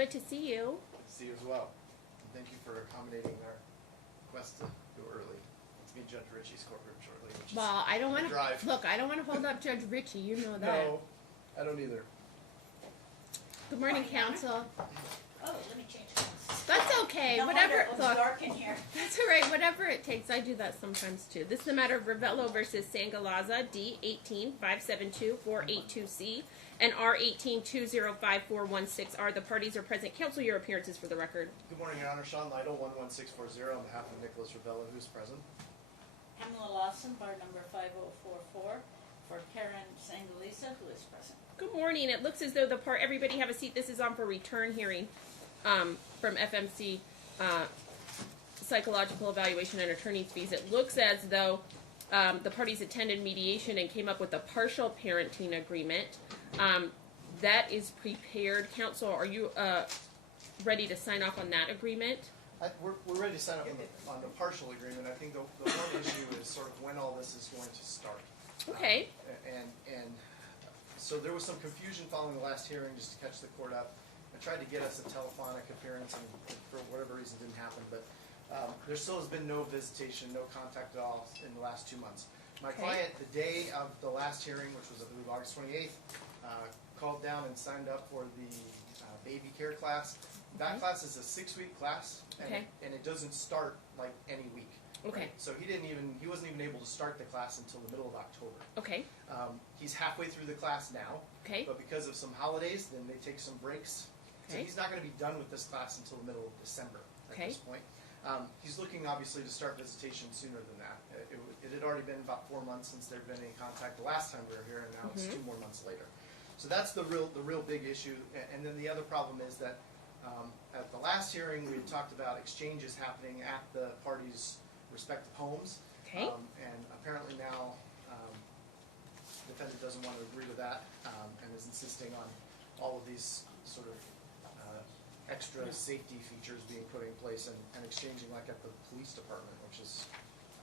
good to see you. See you as well. And thank you for accommodating our request to go early. Let's meet Judge Ritchie's courtroom shortly. Which Well, I don't want to drive. look. I don't want to hold up Judge Ritchie. You know that. No, I don't either. Good morning, counsel. Oh, let me change clothes. That's okay. No Whatever. wonder it was Look, dark in here. that's all right. Whatever it takes. I do that sometimes too. This is the matter of Ravello versus Sangalaza, D 18-572-482C and R 18-205-416R. The parties are present. Counsel, your appearances for the record. Good morning, Your Honor. Sean Lytle, 11640 on behalf of Nicholas Ravello, who's present. Pamela Lawson, bar number 5044, for Keren Sangalisa, who is present. Good morning. It looks as though everybody have a seat. This is on for return hearing from FMC psychological evaluation and attorney's fees. It looks as though the parties attended mediation and came up with a partial parenting agreement. That is prepared. Counsel, are you ready to sign off on that agreement? We're ready to sign up on the partial agreement. I think the one issue is sort of when all this is going to start. Okay. And so there was some confusion following the last hearing, just to catch the court up. I tried to get us a telephonic appearance, and for whatever reason didn't happen. But there still has been no visitation, no contact at all in the last 2 months. My client, the day of the last hearing, which was I believe August 28th, called down and signed up for the baby care class. That class is a 6-week class, and it doesn't start like any week. Okay. So he wasn't even able to start the class until the middle of October. Okay. He's halfway through the class now. Okay. But because of some holidays, then they take some breaks. So Okay. he's not going to be done with this class until the middle of December at Okay. this point. He's looking obviously to start visitation sooner than that. It had already been about 4 months since there'd been any contact the last time we were here, and now it's 2 more months later. So that's the real big issue. And then the other problem is that at the last hearing we had talked about exchanges happening at the parties' respective homes. Okay. And apparently now the defendant doesn't want to agree to that and is insisting on all of these sort of extra safety features being put in place and exchanging like at the police department, which is,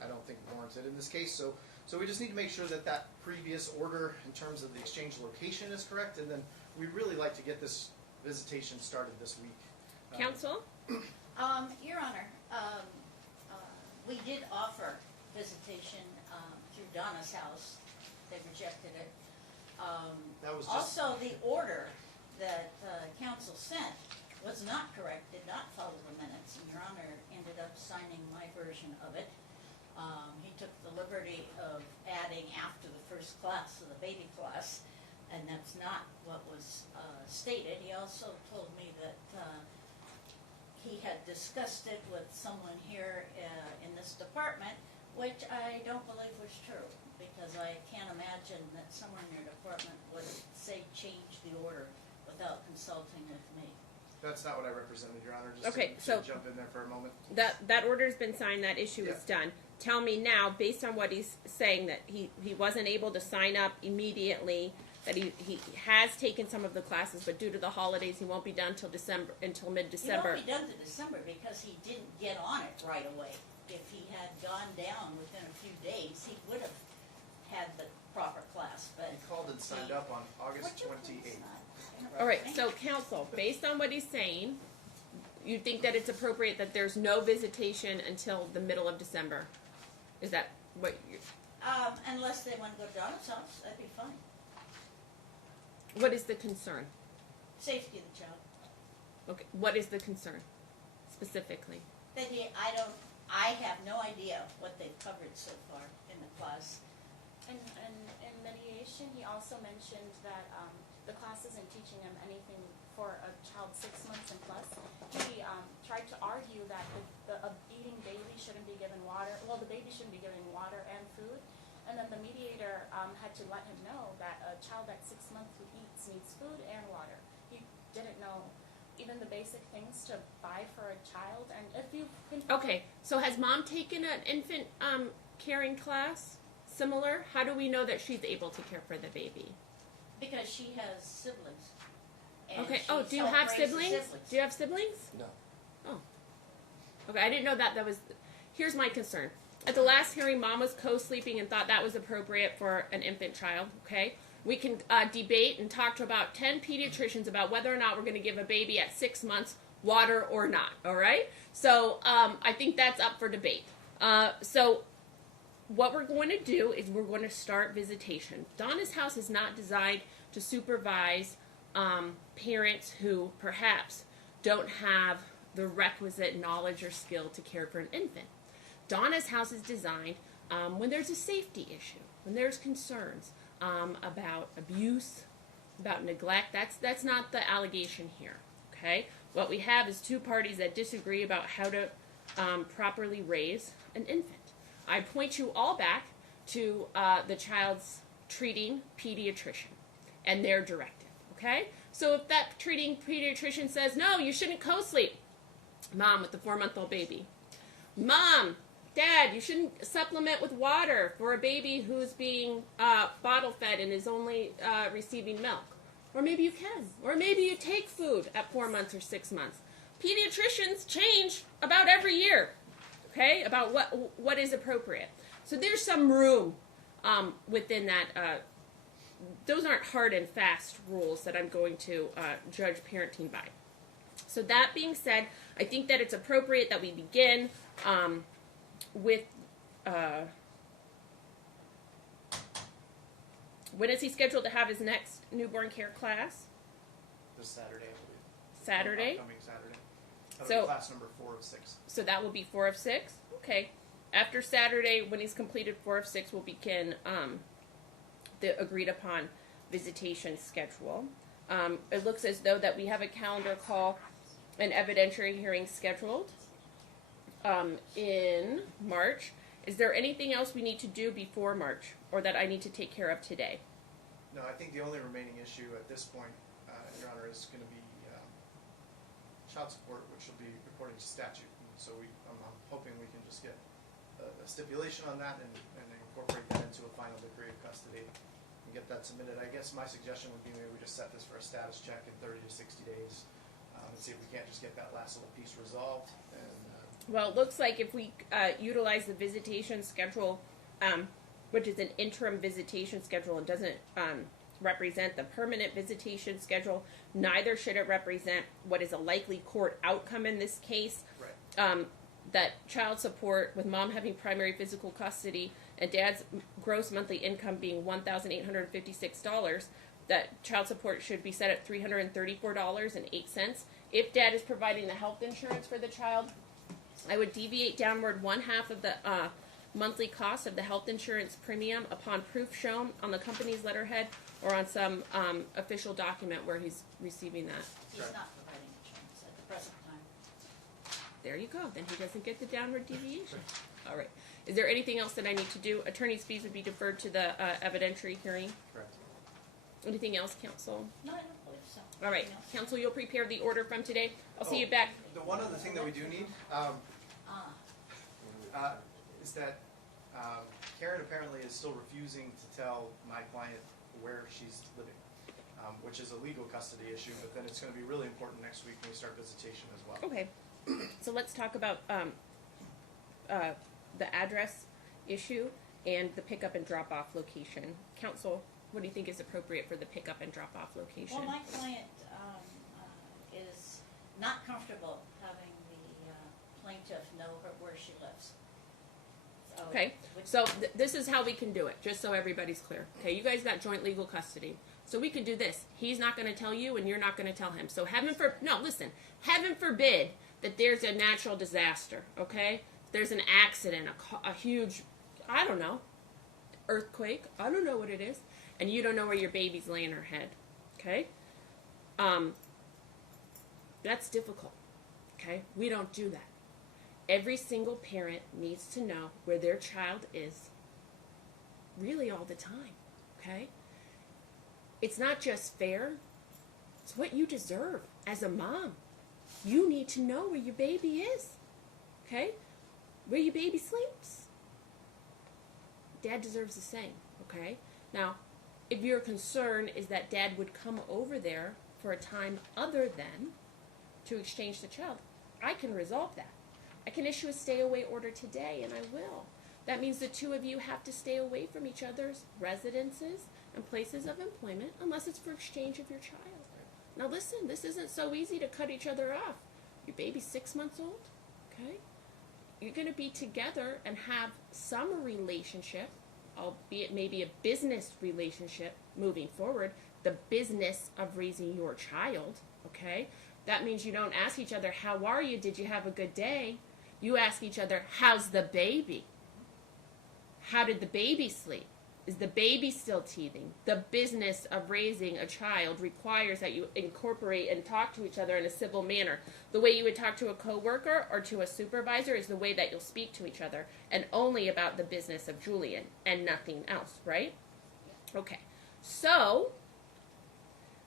I don't think, warranted in this case. So we just need to make sure that that previous order in terms of the exchange location is correct, and then we'd really like to get this visitation started this week. Counsel? Your Honor, we did offer visitation through Donna's house. They rejected it. That was just, Also, the order that counsel sent was not correct, did not follow the minutes, and Your Honor ended up signing my version of it. He took the liberty of adding after the first class of the baby class, and that's not what was stated. He also told me that he had discussed it with someone here in this department, which I don't believe was true, because I can't imagine that someone in your department would say change the order without consulting with me. that's not what I represented, Your Honor. Just Okay, to so jump in there for a moment. that order's been signed. That issue is Yeah. done. Tell me now, based on what he's saying, that he wasn't able to sign up immediately, that he has taken some of the classes, but due to the holidays, he won't be done until mid-December. He won't be done to December because he didn't get on it right away. If he had gone down within a few days, he would have had the proper class, but... He called and signed up on August Would you 28th. please not interrupt All right, me? so counsel, based on what he's saying, you think that it's appropriate that there's no visitation until the middle of December? Is that what you... Unless they want to go to Donna's house, that'd be fine. What is the concern? Safety of the child. Okay, what is the concern specifically? That I have no idea what they've covered so far in the class. And in mediation, he also mentioned that the class isn't teaching him anything for a child 6 months and plus. He tried to argue that a eating baby shouldn't be given water. Well, the baby shouldn't be given water and food. And then the mediator had to let him know that a child at 6 months who eats needs food and water. He didn't know even the basic things to buy for a child. And if you can... Okay, so has mom taken an infant caring class similar? How do we know that she's able to care for the baby? Because she has siblings. And Okay. she's Oh, do you helped have raise the siblings? Do you have siblings? No. Oh. Okay, I didn't know that was... Here's my concern. At the last hearing, mom was co-sleeping and thought that was appropriate for an infant child, okay? We can debate and talk to about 10 pediatricians about whether or not we're going to give a baby at 6 months water or not, all right? So I think that's up for debate. So what we're going to do is we're going to start visitation. Donna's house is not designed to supervise parents who perhaps don't have the requisite knowledge or skill to care for an infant. Donna's house is designed when there's a safety issue, when there's concerns about abuse, about neglect. That's not the allegation here, okay? What we have is two parties that disagree about how to properly raise an infant. I point you all back to the child's treating pediatrician and their directive, okay? So if that treating pediatrician says, no, you shouldn't co-sleep, mom with the 4-month-old baby. Mom, dad, you shouldn't supplement with water for a baby who's being bottle fed and is only receiving milk. Or maybe you can. Or maybe you take food at 4 months or 6 months. Pediatricians change about every year, okay, about what is appropriate. So there's some room within that. Those aren't hard and fast rules that I'm going to judge parenting by. So that being said, I think that it's appropriate that we begin with, when is he scheduled to have his next newborn care class? This Saturday, I believe. Saturday? Upcoming Saturday. That'll So- be class number 4 of 6. So that will be 4 of 6? Okay. After Saturday, when he's completed 4 of 6, we'll begin the agreed upon visitation schedule. It looks as though that we have a calendar call, an evidentiary hearing scheduled in March. Is there anything else we need to do before March or that I need to take care of today? No, I think the only remaining issue at this point, Your Honor, is going to be child support, which will be according to statute. And so I'm hoping we can just get a stipulation on that and incorporate that into a final decree of custody and get that submitted. I guess my suggestion would be maybe we just set this for a status check in 30 to 60 days and see if we can't just get that last little piece resolved. And Well, it looks like if we utilize the visitation schedule, which is an interim visitation schedule and doesn't represent the permanent visitation schedule, neither should it represent what is a likely court outcome in this case. right. That child support, with mom having primary physical custody and dad's gross monthly income being $1,856, that child support should be set at $334.08. If dad is providing the health insurance for the child, I would deviate downward 1/2 of the monthly cost of the health insurance premium upon proof shown on the company's letterhead or on some official document where he's receiving that. He's Right. not providing insurance at the present time. There you go. Then he doesn't get the downward deviation. All right. Is there anything else that I need to do? Attorney's fees would be deferred to the evidentiary hearing. Correct. Anything else, counsel? No, I don't believe so. All right. Anything else? Counsel, you'll prepare the order from today. I'll see Oh. you back. The one other thing that we do need is that Karen apparently is still refusing to tell my client where she's living, which is a legal custody issue, but then it's going to be really important next week when we start visitation as well. Okay. So let's talk about the address issue and the pickup and drop-off location. Counsel, what do you think is appropriate for the pickup and drop-off location? Well, my client is not comfortable having the plaintiff know where she lives. So Okay, so this is how we can do it, just so everybody's clear. Okay, you guys got joint legal custody. So we can do this. He's not going to tell you, and you're not going to tell him. So heaven forbid that there's a natural disaster, okay? There's an accident, a huge, I don't know, earthquake, I don't know what it is, and you don't know where your baby's laying her head, okay? That's difficult, okay? We don't do that. Every single parent needs to know where their child is really all the time, okay? It's not just fair, it's what you deserve as a mom. You need to know where your baby is, okay? Where your baby sleeps. Dad deserves the same, okay? Now, if your concern is that dad would come over there for a time other than to exchange the child, I can resolve that. I can issue a stay-away order today, and I will. That means the two of you have to stay away from each other's residences and places of employment unless it's for exchange of your child. Now listen, this isn't so easy to cut each other off. Your baby's 6 months old, okay? You're going to be together and have some relationship, albeit maybe a business relationship moving forward, the business of raising your child, okay? That means you don't ask each other, how are you? Did you have a good day? You ask each other, how's the baby? How did the baby sleep? Is the baby still teething? The business of raising a child requires that you incorporate and talk to each other in a civil manner. The way you would talk to a coworker or to a supervisor is the way that you'll speak to each other, and only about the business of Julian and nothing else, right? Okay, so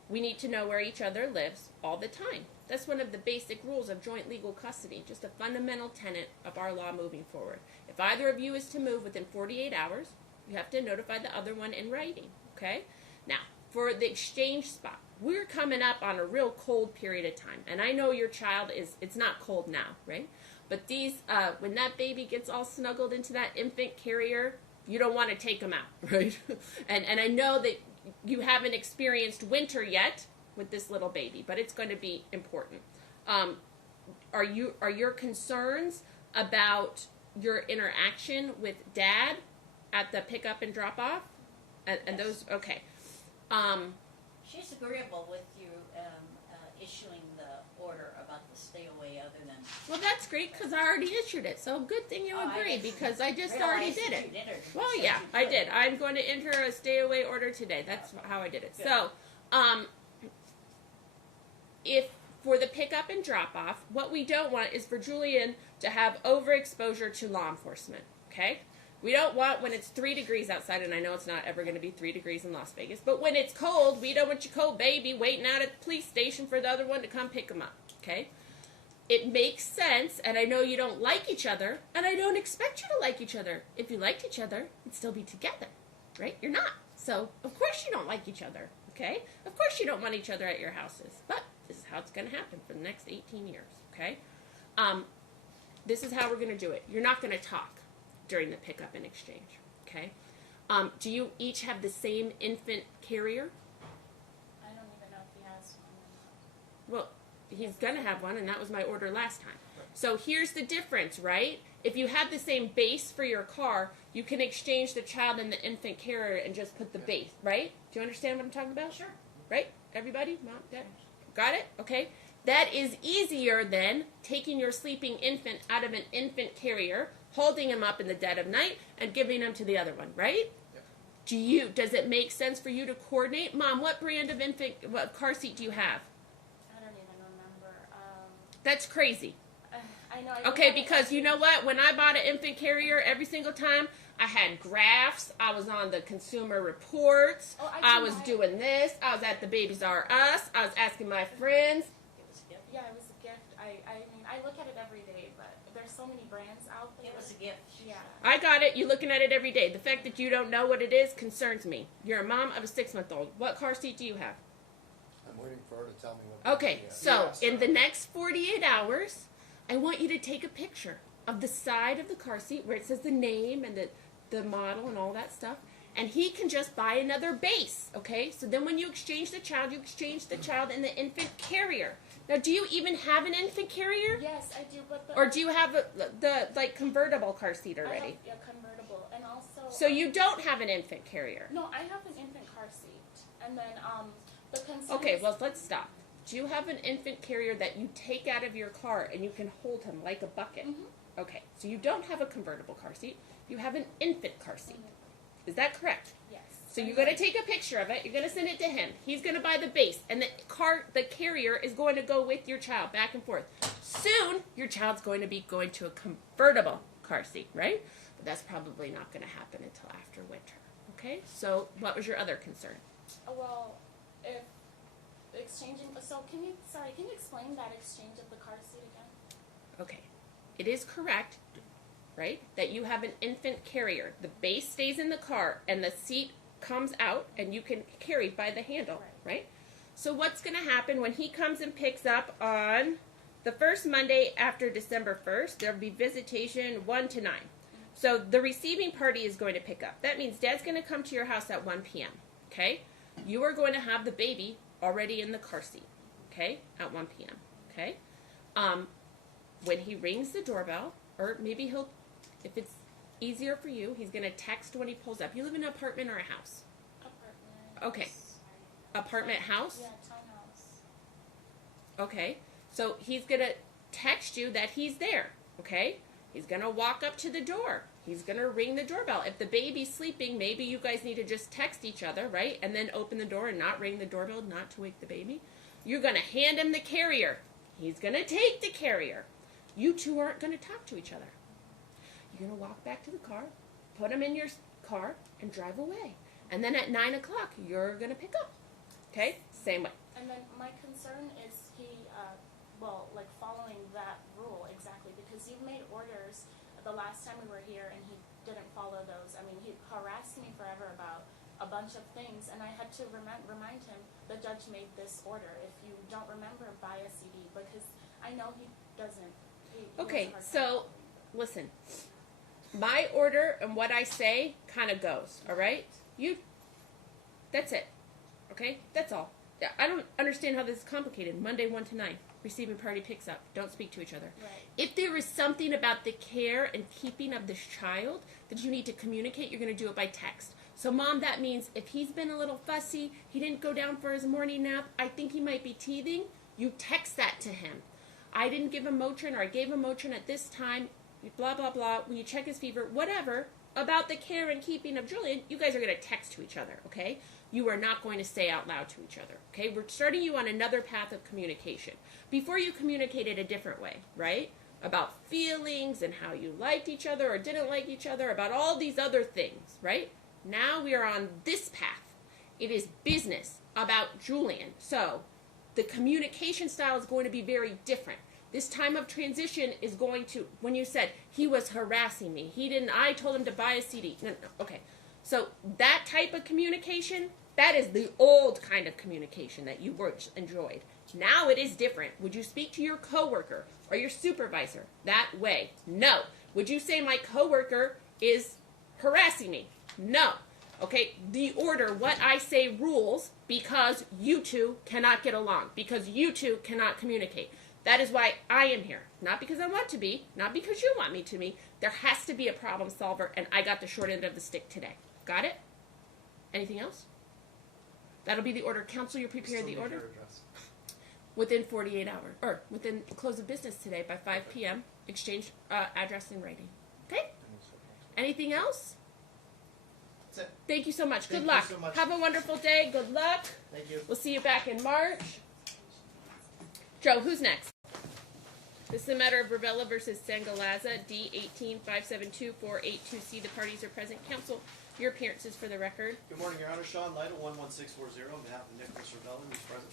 we need to know where each other lives all the time. That's one of the basic rules of joint legal custody, just a fundamental tenet of our law moving forward. If either of you is to move within 48 hours, you have to notify the other one in writing, okay? Now, for the exchange spot, we're coming up on a real cold period of time. And I know your child it's not cold now, right? But when that baby gets all snuggled into that infant carrier, you don't want to take them out, right? and I know that you haven't experienced winter yet with this little baby, but it's going to be important. Are your concerns about your interaction with Dad at the pickup and drop off? And Yes. those, okay. She's agreeable with you issuing the order about the stay away other than. Well, that's great because I already issued it. So good thing you Oh, I agree didn't because I just realize already that did you it. did it. Well, Said yeah, you I could. did. I'm going to enter a stay away order today. That's how I did it. Good. So, if for the pickup and drop off, what we don't want is for Julian to have overexposure to law enforcement. Okay? We don't want when it's 3 degrees outside, and I know it's not ever going to be 3 degrees in Las Vegas, but when it's cold, we don't want your cold baby waiting out at the police station for the other one to come pick him up. Okay? It makes sense, and I know you don't like each other, and I don't expect you to like each other. If you liked each other, you'd still be together, right? You're not. So, of course you don't like each other, okay? Of course you don't want each other at your houses, but this is how it's going to happen for the next 18 years, okay? This is how we're going to do it. You're not going to talk during the pickup and exchange, okay? Do you each have the same infant carrier? I don't even know if he has one or not. Well, he's going to have one, and that was my order last time. So here's the difference, right? If you have the same base for your car, you can exchange the child and the infant carrier and just put the base, right? Do you understand what I'm talking about? Sure. Right? Everybody? Mom, Dad? Got it? Okay. That is easier than taking your sleeping infant out of an infant carrier, holding him up in the dead of night, and giving him to the other one, right? Yep. Does it make sense for you to coordinate? Mom, what brand of what car seat do you have? I don't even remember. That's crazy. I know. I Okay, think because you know what? When I bought an infant carrier, every single time I had graphs. I was on the Consumer Reports. Oh, I can was buy it. doing this. I was at the Babies R Us. I was asking my friends. It was a gift. Yeah, it was a gift. I mean, I look at it every day, but there's so many brands out there. It was a gift. Yeah. I got it. You're looking at it every day. The fact that you don't know what it is concerns me. You're a mom of a 6-month-old. What car seat do you have? I'm waiting for her to tell me what. Okay, she has. so Yeah, in the next 48 hours, I want you to take a picture of the side of the car seat where it says the name and the model and all that stuff. And he can just buy another base, okay? So then when you exchange the child, you exchange the child in the infant carrier. Now, do you even have an infant carrier? Yes, I do, but the Or do you have the convertible car seat I already? have a convertible, and also So you don't have an infant carrier. no, I have an infant car seat, and then the concern Okay, is- well, let's stop. Do you have an infant carrier that you take out of your car and you can hold him like a bucket? Mhm. Okay, so you don't have a convertible car seat. You have an infant car seat. Is that correct? Yes. So you're going to take a picture of it. You're going to send it to him. He's going to buy the base, and the carrier is going to go with your child back and forth. Soon, your child's going to be going to a convertible car seat, right? But that's probably not going to happen until after winter. Okay. So what was your other concern? Well, if exchanging, so can you explain that exchange of the car seat again? Okay. It is correct, right, that you have an infant carrier. The base stays in the car, and the seat comes out, and you can carry by the handle, right? So what's going to happen when he comes and picks up on the first Monday after December 1st, there'll be visitation 1 to 9. So the receiving party is going to pick up. That means Dad's going to come to your house at 1 p.m., Okay? You are going to have the baby already in the car seat. Okay? At 1 p.m. Okay? When he rings the doorbell, or maybe he'll, if it's easier for you, he's going to text when he pulls up. You live in an apartment or a house? Apartment. Okay. Apartment house? Yeah, townhouse. Okay. So he's going to text you that he's there. Okay? He's going to walk up to the door. He's going to ring the doorbell. If the baby's sleeping, maybe you guys need to just text each other, right? And then open the door and not ring the doorbell, not to wake the baby. You're going to hand him the carrier. He's going to take the carrier. You two aren't going to talk to each other. You're going to walk back to the car, put him in your car, and drive away. And then at 9 o'clock, you're going to pick up. Okay? Same way. And then my concern is following that rule exactly, because you've made orders the last time we were here and he didn't follow those. I mean, he harassed me forever about a bunch of things, and I had to remind him the judge made this order. If you don't remember, buy a CD, because I know he doesn't. He Okay, has a hard time so following. listen. My order and what I say kind of goes, all right? That's it. Okay? That's all. I don't understand how this is complicated. Monday 1 to 9. Receiving party picks up. Don't speak to each other. Right. If there is something about the care and keeping of this child that you need to communicate, you're going to do it by text. So, Mom, that means if he's been a little fussy, he didn't go down for his morning nap, I think he might be teething, you text that to him. I didn't give him Motrin, or I gave him Motrin at this time, blah, blah, blah. When you check his fever, whatever, about the care and keeping of Julian, you guys are going to text to each other, okay? You are not going to say out loud to each other, okay? We're starting you on another path of communication. Before you communicated a different way, right? About feelings and how you liked each other or didn't like each other, about all these other things, right? Now we are on this path. It is business about Julian. So the communication style is going to be very different. This time of transition is going to, when you said, he was harassing me, I told him to buy a CD. No, okay. So that type of communication, that is the old kind of communication that you enjoyed. Now it is different. Would you speak to your coworker or your supervisor that way? No. Would you say my coworker is harassing me? No. Okay, the order, what I say rules, because you two cannot get along, because you two cannot communicate. That is why I am here. Not because I want to be, not because you want me to be. There has to be a problem solver, and I got the short end of the stick today. Got it? Anything else? That'll be the order. Council, you prepared the order? Within 48 hours, or within close of business today by 5 p.m., exchange address in writing. Okay? Anything else? That's it. Thank you so much. Thank Good you luck. so much. Have a wonderful day. Good luck. Thank you. We'll see you back in March. Joe, who's next? This is the matter of Ravella versus Sangalaza, D18-572-482C. The parties are present. Counsel, your appearances for the record. Good morning, Your Honor. Sean Lytle, 11640, on behalf of Nicholas Ravella, who's present.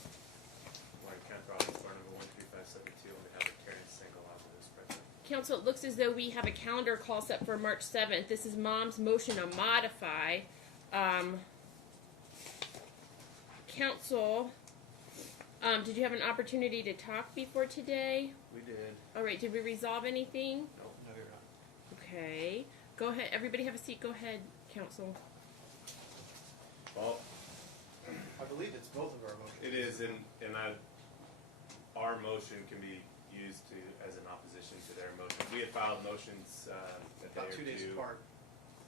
Morning, Kent Robbins, bar number 13572, on behalf of Keren who's present. Counsel, it looks as though we have a calendar call set for March 7th. This is Mom's motion to modify. Counsel, did you have an opportunity to talk before today? We did. All right, did we resolve anything? Nope. No, Your Honor. Okay. Go ahead. Everybody have a seat. Go ahead, Counsel. Well, I believe it's both of our motions. it is, and our motion can be used as an opposition to their motion. We had filed motions a About day 2 or days two apart.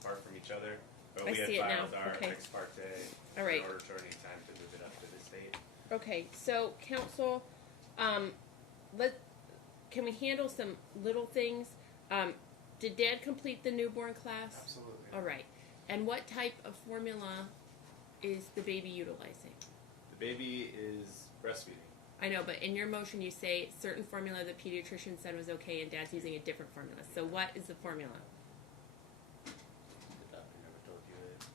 apart from each other, but I we had see it now. filed our Okay. ex parte All right. in order to earning time to move it up to this date. Okay, so Counsel, can we handle some little things? Did Dad complete the newborn class? Absolutely. All right. And what type of formula is the baby utilizing? The baby is breastfeeding. I know, but in your motion you say certain formula the pediatrician said was okay and Dad's using a different formula. So what is the formula? The doctor never told you that.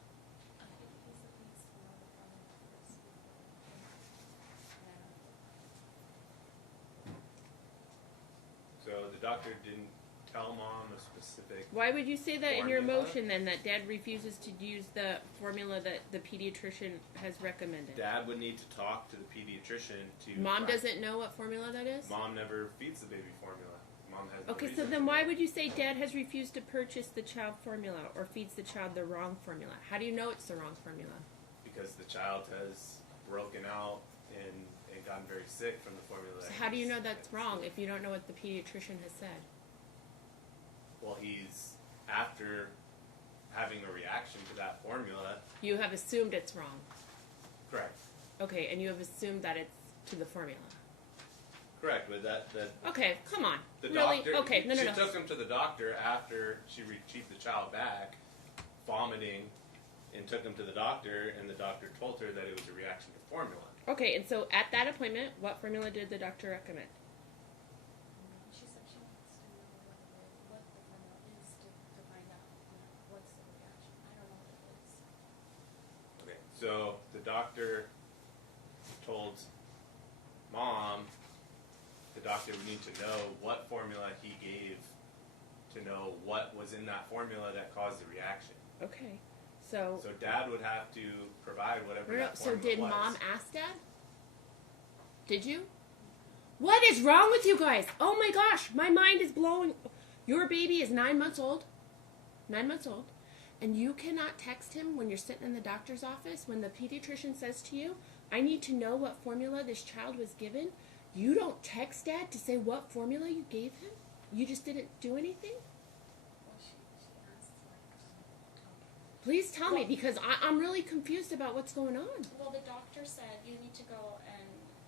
So the doctor didn't tell Mom a specific. Why would you say that in your Formula? motion then, that Dad refuses to use the formula that the pediatrician has recommended? Dad would need to talk to the pediatrician to. Mom doesn't know what formula that is? Mom never feeds the baby formula. Mom has. No Okay, so reason then to why know. would you say Dad has refused to purchase the child formula or feeds the child the wrong formula? How do you know it's the wrong formula? because the child has broken out and gotten very sick from the formula. So that how do you he's- know that's wrong if you don't know what the pediatrician has said? Well, he's after having a reaction to that formula. You have assumed it's wrong. Correct. Okay, and you have assumed that it's to the formula. Correct, but that Okay, come on. the Really? doctor. Okay, no. She took him to the doctor after she retrieved the child back, vomiting, and took him to the doctor, and the doctor told her that it was a reaction to formula. Okay, and so at that appointment, what formula did the doctor recommend? She said she wants to know what the formula is to find out what's the reaction. I don't know what it is. Okay, so the doctor told mom the doctor would need to know what formula he gave to know what was in that formula that caused the reaction. Okay, so So dad would have to provide whatever no, that so formula did was. mom ask dad? Did you? What is wrong with you guys? Oh my gosh, my mind is blowing. Your baby is 9 months old. 9 months old. And you cannot text him when you're sitting in the doctor's office when the pediatrician says to you, I need to know what formula this child was given. You don't text dad to say what formula you gave him? You just didn't do anything? Well, she asked like, Please tell me because I'm really confused about what's going on. well, the doctor said you need to go and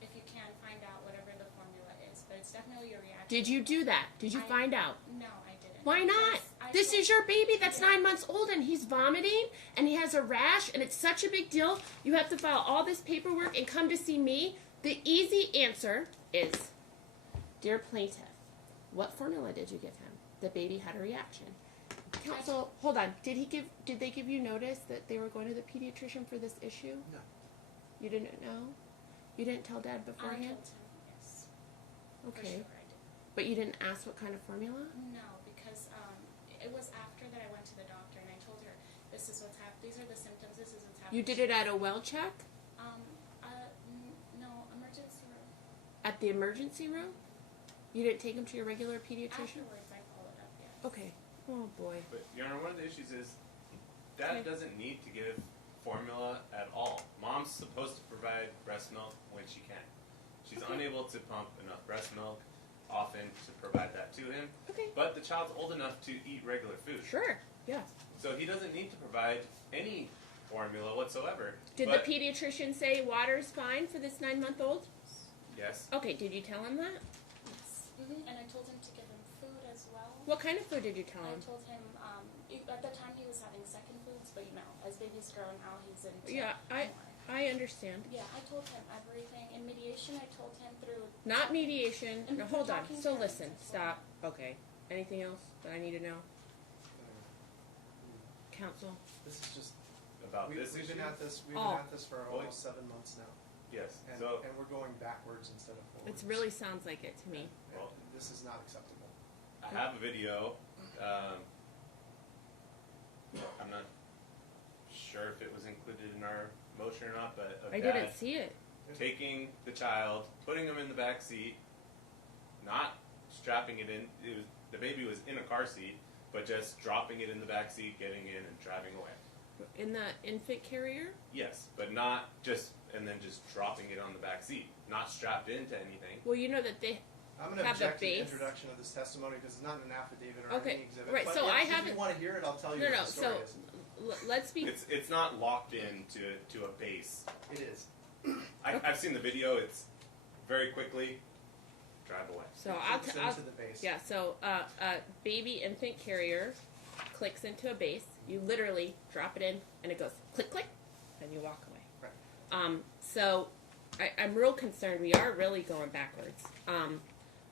if you can find out whatever the formula is, but it's definitely a reaction. Did you do that? Did you I- find out? No, I didn't. Why not? Because I This told- is your baby that's Yeah. 9 months old and he's vomiting and he has a rash and it's such a big deal. You have to file all this paperwork and come to see me. The easy answer is, dear plaintiff, what formula did you give him? The baby had a reaction. Counsel, hold on. Did they give you notice that they were going to the pediatrician for this issue? No. You didn't know? You didn't tell dad I told beforehand? him, yes. For Okay. sure I did. But you didn't ask what kind of formula? No, because it was after that I went to the doctor and I told her this is what's happening. These are the symptoms. This is what's happening. You did it at a well check? No, emergency room. At the emergency room? You didn't take him to your regular pediatrician? Afterwards, I followed up. Yes. Okay. Oh boy. But Your Honor, one of the issues is dad Okay. doesn't need to give formula at all. Mom's supposed to provide breast milk when she can. She's Okay. unable to pump enough breast milk often to provide that to him. Okay. But the child's old enough to eat regular food. Sure. Yeah. So he doesn't need to provide any formula whatsoever. Did But- the pediatrician say water's fine for this 9-month-old? Yes. Okay. Did you tell him that? Yes. And I told him to give him food as well. What kind of food did you tell I him? told him at the time he was having second foods, but as baby's growing out, he's into Yeah, more. I understand. Yeah, I told him everything. In mediation, I told him through. Not mediation. And No, for hold on. talking So parents listen. as well. Stop. Okay. Anything else that I need to know? Counsel. This is just, About this we've issue? been at this, Oh. for almost 7 months now. Yes. And, So, and we're going backwards instead of forwards. It really sounds like it to me. Well- This is not acceptable. I have a video. I'm not sure if it was included in our motion or not, but of I dad didn't see it. taking the child, putting him in the back seat, not strapping it in. The baby was in a car seat, but just dropping it in the back seat, getting in, and driving away. In the infant carrier? Yes, but not just and then just dropping it on the back seat, not strapped into anything. Well, you know that they. I'm going to Have the object to the base. introduction of this testimony because it's not an affidavit or Okay, any exhibit. right, But so if, I if haven't- you want to hear it, I'll tell you No, what no. the story So is. let's be. It's not locked in to a base. It is. I've seen the video. It's very quickly drive away. So It I'll. clicks I'll into the base. Yeah. So baby infant carrier clicks into a base. You literally drop it in, and it goes click click, and you walk away. Right. So I'm real concerned. We are really going backwards.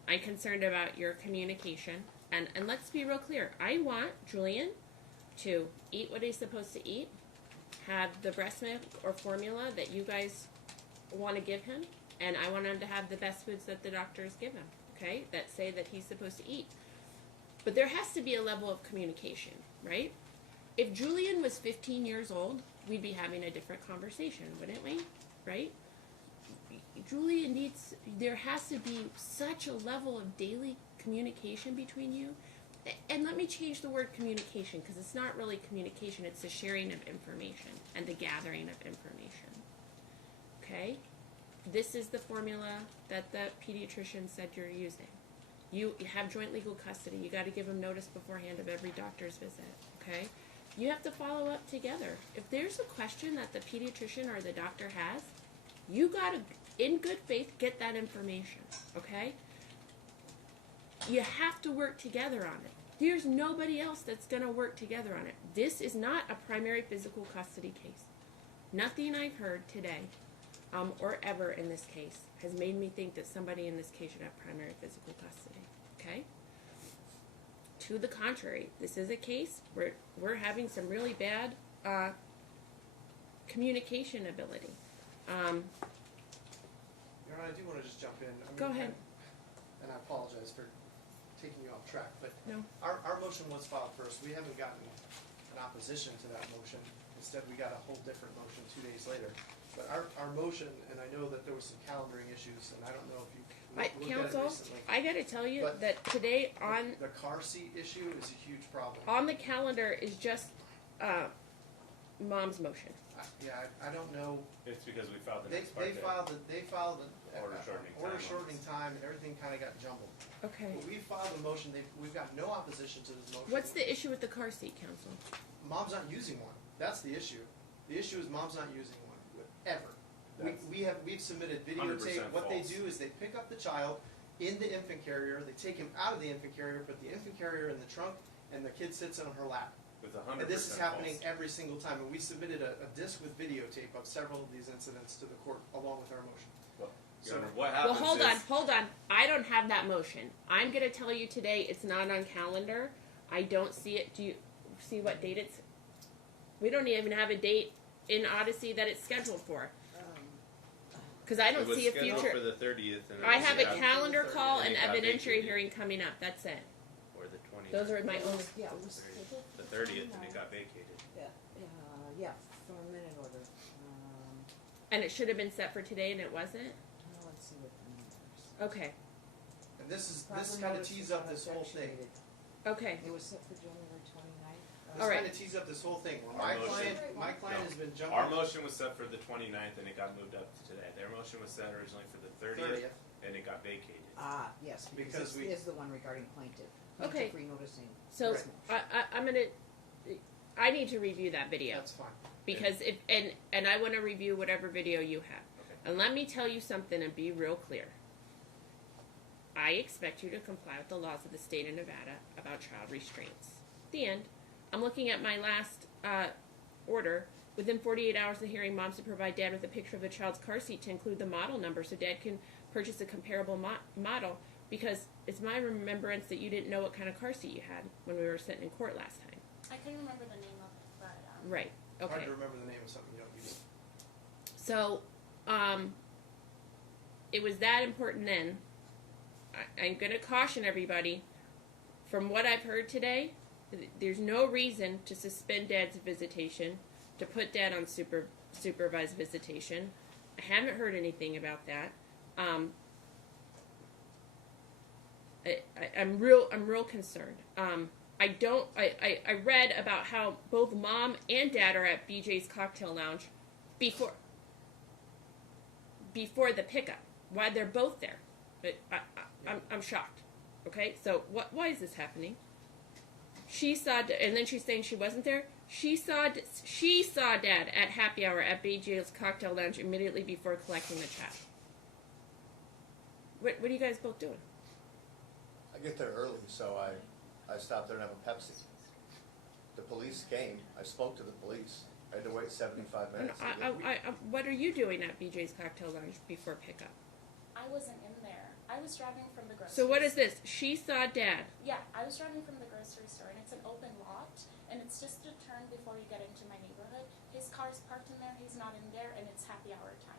I'm concerned about your communication. And let's be real clear. I want Julian to eat what he's supposed to eat, have the breast milk or formula that you guys want to give him, and I want him to have the best foods that the doctors give him, okay, that say that he's supposed to eat. But there has to be a level of communication, right? If Julian was 15 years old, we'd be having a different conversation, wouldn't we? Right? Julian needs, there has to be such a level of daily communication between you. And let me change the word communication, because it's not really communication, it's the sharing of information and the gathering of information. Okay? This is the formula that the pediatrician said you're using. You have joint legal custody. You got to give them notice beforehand of every doctor's visit. Okay? You have to follow up together. If there's a question that the pediatrician or the doctor has, you got to, in good faith, get that information. Okay? You have to work together on it. There's nobody else that's going to work together on it. This is not a primary physical custody case. Nothing I've heard today or ever in this case has made me think that somebody in this case should have primary physical custody. Okay? To the contrary, this is a case where we're having some really bad communication ability. Your Honor, I do want to just jump in. Go ahead. And I apologize for taking you off track, but No. our motion was filed first. We haven't gotten an opposition to that motion. Instead, we got a whole different motion 2 days later. But our motion, and I know that there was some calendaring issues, and I don't know if you looked at it Counsel, recently. I got to tell you But that today on The car seat issue is a huge problem. on the calendar is just Mom's motion. I don't know. It's because we filed the They next part. filed an Order shortening order timelines. shortening time, and everything kind of got jumbled. Okay. But we filed a motion. We've got no opposition to this motion. What's the issue with the car seat, Counsel? Mom's not using one. That's the issue. The issue is Mom's not using one ever. We've submitted videotape. 100% What they false. do is they pick up the child in the infant carrier. They take him out of the infant carrier, put the infant carrier in the trunk, and the kid sits on her lap. With 100% And this is happening false. every single time. And we submitted a disc with videotape of several of these incidents to the court along with our motion. Well, So- Your Honor, what Well, happens hold on. I don't have that motion. I'm going to tell you today it's not on calendar. I don't see it. Do you see what date it's? We don't even have a date in Odyssey that it's scheduled for. Because I it don't was see a scheduled future. for the 30th. And it I was have a out calendar call And and it got evidentiary vacated. hearing coming up. That's it. Or the 20th. Those are my own. Yeah, it was, The 30th, and it got vacated. yeah, from a minute order. And it should have been set for today, and it wasn't. Let's see what the numbers. Okay. And this Proper kind of notice tees was up not this whole thing. effectuated. Okay. It was set for January 29th. This All right. kind of tees up this whole thing. When Our my motion- client No. has been jumping. Our motion was set for the 29th, and it got moved up to today. Their motion was set originally for the 30th, and it got vacated. Ah, yes, Because because this we- is the one regarding plaintiff. Okay. Plaintiff renoticing. So this motion. I'm gonna. I need to review that video. That's fine. Because if and I want to review whatever video you have. Okay. And let me tell you something and be real clear. I expect you to comply with the laws of the state of Nevada about child restraints. The end. I'm looking at my last order. Within 48 hours of the hearing, moms to provide dad with a picture of the child's car seat to include the model number so dad can purchase a comparable model, because it's my remembrance that you didn't know what kind of car seat you had when we were sitting in court last time. I couldn't remember the name of it, but Right. Hard Okay. to remember the name of something you don't use. So, it was that important then. I'm going to caution everybody, from what I've heard today, there's no reason to suspend dad's visitation, to put dad on supervised visitation. I haven't heard anything about that. I'm real concerned. I read about how both mom and dad are at BJ's Cocktail Lounge before the pickup. Why they're both there? I'm shocked. Okay, so why is this happening? She saw, and then she's saying she wasn't there. She saw dad at happy hour at BJ's Cocktail Lounge immediately before collecting the child. What are you guys both doing? I get there early, so I stopped there and have a Pepsi. The police came, I spoke to the police, I had to wait 75 minutes. to get- What are you doing at BJ's Cocktail Lounge before pickup? I wasn't in there. I was driving from the grocery So what is this? She saw dad. Yeah, I was driving from the grocery store, and it's an open lot, and it's just a turn before you get into my neighborhood. His car's parked in there, he's not in there, and it's happy hour time.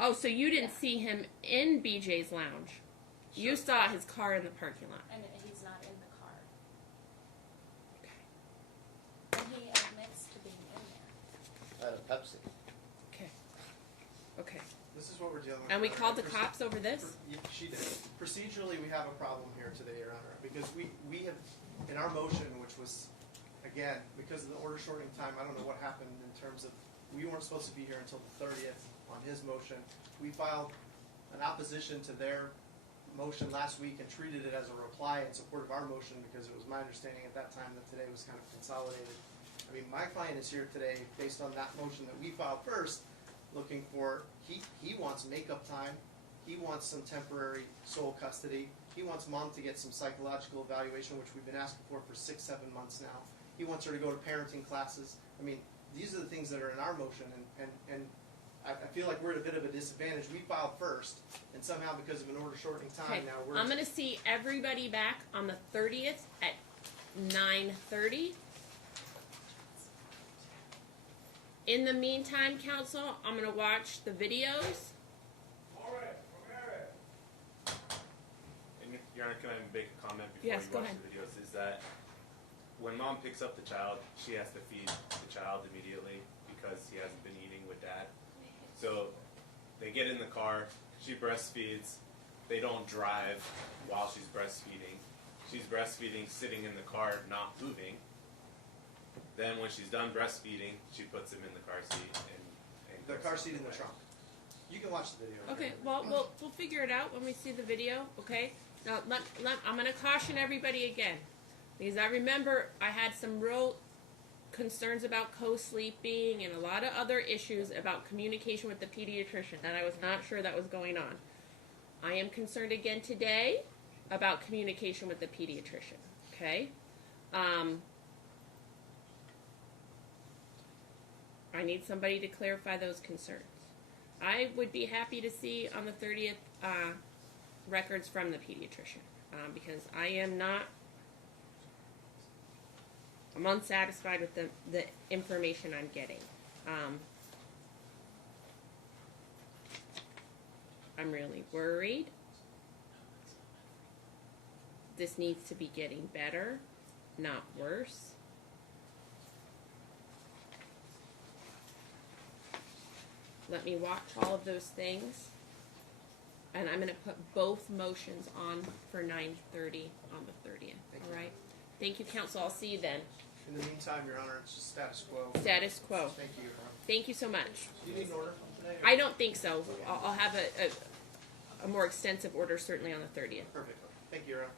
Oh, so you didn't Yeah. see him in BJ's Lounge. You saw his car in the parking lot. And he's not in the car. Okay. And he admits to being in there. I had a Pepsi. Okay. Okay. This is what we're dealing with. And we Your called the Honor. cops over this? She did. Procedurally, we have a problem here today, Your Honor, because we have, in our motion, which was, again, because of the order shortening time, I don't know what happened in terms of, we weren't supposed to be here until the 30th on his motion. We filed an opposition to their motion last week and treated it as a reply in support of our motion because it was my understanding at that time that today was kind of consolidated. I mean, my client is here today based on that motion that we filed first, looking for, he wants makeup time, he wants some temporary sole custody, he wants mom to get some psychological evaluation, which we've been asking for 6-7 months now. He wants her to go to parenting classes. I mean, these are the things that are in our motion, and I feel like we're at a bit of a disadvantage. We filed first, and somehow because of an order shortening time Okay, now, we're... I'm going to see everybody back on the 30th at 9:30. In the meantime, council, I'm going to watch the videos. And Your Honor, can I make a comment before Yes, you go watch ahead. the videos? Is that when mom picks up the child, she has to feed the child immediately because he hasn't been eating with dad. So they get in the car, she breastfeeds, they don't drive while she's breastfeeding. She's breastfeeding, sitting in the car, not moving. Then when she's done breastfeeding, she puts him in the car seat and The goes car on seat in the way. trunk. You can watch the video. Okay, well, we'll figure it out when we see the video, okay? Now, I'm going to caution everybody again, because I remember I had some real concerns about co-sleeping and a lot of other issues about communication with the pediatrician, and I was not sure that was going on. I am concerned again today about communication with the pediatrician, okay? I need somebody to clarify those concerns. I would be happy to see on the 30th records from the pediatrician because I'm unsatisfied with the information I'm getting. I'm really worried. This needs to be getting better, not worse. Let me watch all of those things. And I'm going to put both motions on for 9:30 on the 30th. All right? Thank you, counsel. I'll see you then. In the meantime, Your Honor, it's just status quo. Status quo. Thank you, Your Honor. Thank you so much. Do you need an order from today? I don't think so. I'll have a more extensive order certainly on the 30th. Perfect. Thank you, Your Honor.